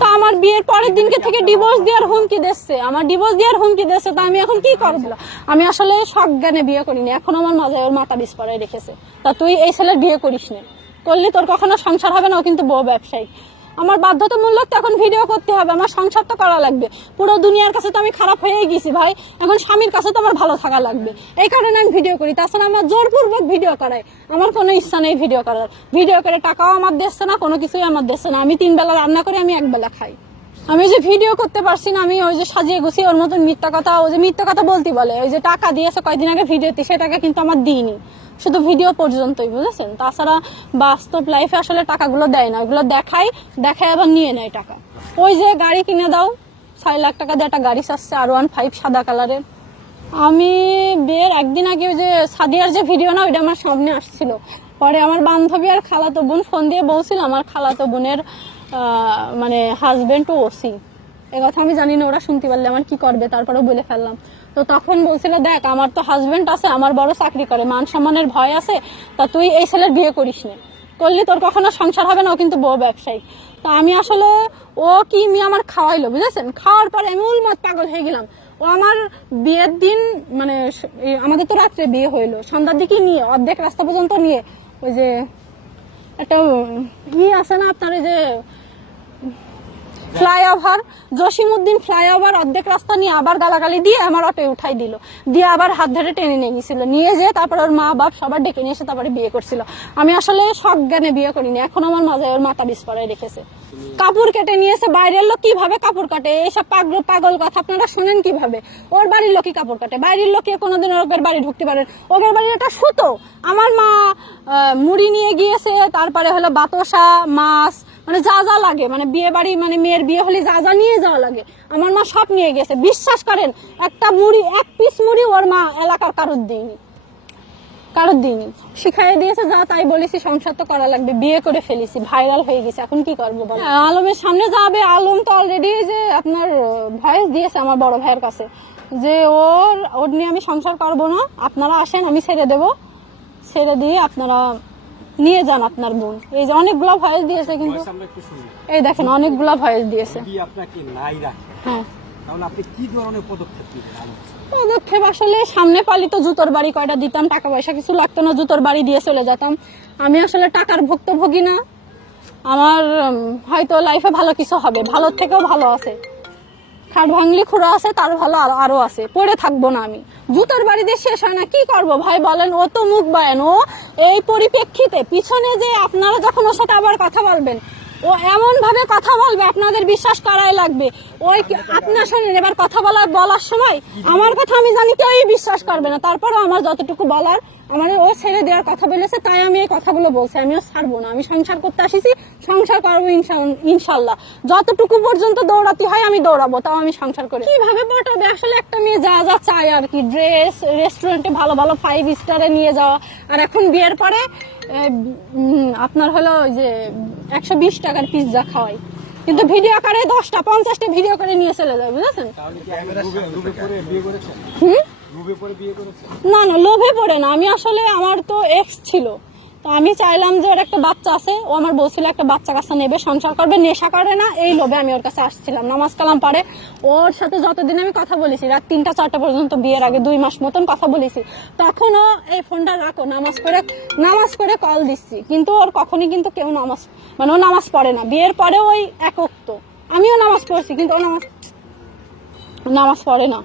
তা আমার বিয়ের পরের দিনকে থেকে ডিভোর্স দেওয়ার হুমকি দিচ্ছে, আমার ডিভোর্স দেওয়ার হুমকি দিচ্ছে। তা আমি এখন কি করব? আমি আসলে সজ্ঞানে বিয়ে করিনি, এখন আমার মাঝে ওর মাথা বিষ পড়ায় রেখেছে। তা তুই এই ছেলের বিয়ে করিস না, করলে তোর কখনো সংসার হবে না। ও কিন্তু বউ ব্যবসায়ী। আমার বাধ্যতামূলক এখন ভিডিও করতে হবে, আমার সংসার তো করা লাগবে। পুরো দুনিয়ার কাছে তো আমি খারাপ হয়েই গেছি ভাই, এখন স্বামীর কাছে তো আমার ভালো থাকা লাগবে, এই কারণে আমি ভিডিও করি। তাছাড়া আমার জোরপূর্বক ভিডিও করায়, আমার কোনো ইচ্ছা নেই ভিডিও করার। ভিডিও করে টাকাও আমার দিচ্ছে না, কোনো কিছুই আমার দিচ্ছে না। আমি 3 বেলা রান্না করি, আমি 1 বেলা খাই। আমি যে ভিডিও করতে পারছি না, আমি ওই যে সাজিয়ে গুছিয়ে ওর মতন মিথ্যা কথা, ও যে মিথ্যা কথা বলতে বলে, ওই যে টাকা দিয়েছে কয়েকদিন আগে ভিডিওতে, সে টাকা কিন্তু আমার দিইনি, শুধু ভিডিও পর্যন্তই, বুঝেছেন? তাছাড়া বাস্তব লাইফে আসলে টাকাগুলো দেয় না, ওগুলো দেখায় আবার নিয়ে নেয় টাকা। ওই যে গাড়ি কিনে দাও, 6 লাখ টাকা দিয়ে একটা গাড়ি চাচ্ছে, R15 সাদা কালারের। আমি বিয়ের একদিন আগে ওই যে সাদিয়ার যে ভিডিও না, ওইটা আমার সামনে আসছিল। পরে আমার বান্ধবী আর খালাতো বোন ফোন দিয়ে বলছিল আমার খালাতো বোনের মানে হাজবেন্ড ওসি। এ কথা আমি জানি না, ওরা শুনতে পারলে আমার কি করবে, তারপরে বলে ফেললাম। তো তখন বলছিল, দেখ আমার তো হাজবেন্ড আছে, আমার বড় চাকরি করে, মান সম্মানের ভয় আছে, তা তুই এই ছেলের বিয়ে করিস না, করলে তোর কখনো সংসার হবে না। ও কিন্তু বউ ব্যবসায়ী। তা আমি আসলে ও কি আমার খাওয়াইলো, বুঝেছেন? খাওয়ার পরে আমি উন্মাদ পাগল হয়ে গেলাম। ও আমার বিয়ের দিন মানে আমাদের তো রাত্রে বিয়ে হইলো, সন্ধ্যার দিকে নিয়ে অর্ধেক রাস্তা পর্যন্ত নিয়ে ওই যে একটা আছে না আপনার, ওই যে ফ্লাইওভার, জসিমউদ্দিন ফ্লাইওভার, অর্ধেক রাস্তা নিয়ে আবার গালাগালি দিয়ে আমার অটো উঠাই দিল, দিয়ে আবার হাত ধরে টেনে নিয়ে গেছিল, নিয়ে যেয়ে তারপর ওর মা বাপ সবার ডেকে নিয়ে এসে তারপরে বিয়ে করছিল। আমি আসলে সজ্ঞানে বিয়ে করিনি, এখন আমার মাঝে ওর মাথা বিষ পড়ায় রেখেছে। কাপড় কেটে নিয়েছে, বাইরের লোক কিভাবে কাপড় কাটে, এইসব পাগল কথা আপনারা শোনেন কিভাবে? ওর বাড়ির লোকই কাপড় কাটে, বাইরের লোকে কোনোদিন ওদের বাড়ি ঢুকতে পারেন। ওদের বাড়ির একটা সুতো, আমার মা মুড়ি নিয়ে গিয়েছে, তারপরে হলো বাতাসা, মাছ, মানে যা যা লাগে, মানে বিয়ে বাড়ি মানে মেয়ের বিয়ে হলে যা যা নিয়ে যাওয়া লাগে, আমার মা সব নিয়ে গেছে। বিশ্বাস করেন, একটা মুড়ি, 1 পিস মুড়ি ওর মা এলাকার কারোর দিইনি, শিখাই দিয়েছে যা তাই বলেছি, সংসার তো করা লাগবে, বিয়ে করে ফেলেছি, ভাইরাল হয়ে গেছে, এখন কি করবো বল? আলমের সামনে যাবে, আলম তো অলরেডি যে আপনার ভয়েস দিয়েছে আমার বড় ভাইয়ের কাছে যে ওর নিয়ে আমি সংসার করবো না, আপনারা আসেন, আমি ছেড়ে দেবো, ছেড়ে দিয়ে আপনারা নিয়ে যান আপনার বোন। এই যে অনেকগুলা ভয়েস দিয়েছে, কিন্তু এই দেখেন অনেকগুলা ভয়েস দিয়েছে। হ্যাঁ, পদক্ষেপ আসলে সামনে পালি তো জুতোর বাড়ি কয়টা দিতাম, টাকা পয়সা কিছু লাগতো না, জুতোর বাড়ি দিয়ে চলে যেতাম। আমি আসলে টাকার ভুক্তভোগী না, আমার হয়তো লাইফে ভালো কিছু হবে, ভালোর থেকেও ভালো আছে, খাট ভাঙলি খুঁড়ো আছে, তার ভালো আরো আছে, পড়ে থাকবো না আমি। জুতোর বাড়ি দিয়ে শেষ হয় না, কি করব ভাই বলেন? ও তো মুখ বায়ান, ও এই পরিপ্রেক্ষিতে পিছনে যে আপনারা যখন ওর সাথে আবার কথা বলবেন, ও এমন ভাবে কথা বলবে আপনাদের বিশ্বাস করাই লাগবে। ওই আপনার শোনেন, এবার কথা বলার সময় আমার কথা আমি জানি কেউই বিশ্বাস করবে না, তারপরেও আমার যতটুকু বলার, আমার ও ছেড়ে দেওয়ার কথা বলেছে, তাই আমি এই কথাগুলো বলছি। আমিও ছাড়বো না, আমি সংসার করতে আসিছি, সংসার করবো ইনশাল্লাহ। যতটুকু পর্যন্ত দৌড়াতে হয় আমি দৌড়াবো, তাও আমি সংসার করি। কিভাবে পটাবে আসলে একটা মেয়ে যা যা চায় আর কি, ড্রেস, রেস্টুরেন্টে ভালো ভালো 5 স্টারে নিয়ে যাওয়া, আর এখন বিয়ের পরে আপনার হলো যে 120 টাকার পিৎজা খাওয়াই, কিন্তু ভিডিও করে 10টা 50টা ভিডিও করে নিয়ে চলে যায়, বুঝেছেন? না না, লোভে পড়ে না, আমি আসলে আমার তো এক্স ছিল, তো আমি চাইলাম যে ওর একটা বাচ্চা আছে, ও আমার বলছিল একটা বাচ্চা কাচ্চা নেবে, সংসার করবে, নেশা করে না, এই লোভে আমি ওর কাছে আসছিলাম। নামাজ কালাম পারে, ওর সাথে যতদিন আমি কথা বলেছি, রাত 3টা 4টা পর্যন্ত, বিয়ের আগে 2 মাস মতন কথা বলেছি, তখনও এই ফোনটা রাখো, নামাজ করে কল দিচ্ছি, কিন্তু ওর কখনই কিন্তু কেউ মানে ও নামাজ পড়ে না। বিয়ের পরে ওই একক, তো আমিও নামাজ পড়ছি, কিন্তু ও নামাজ পড়ে না।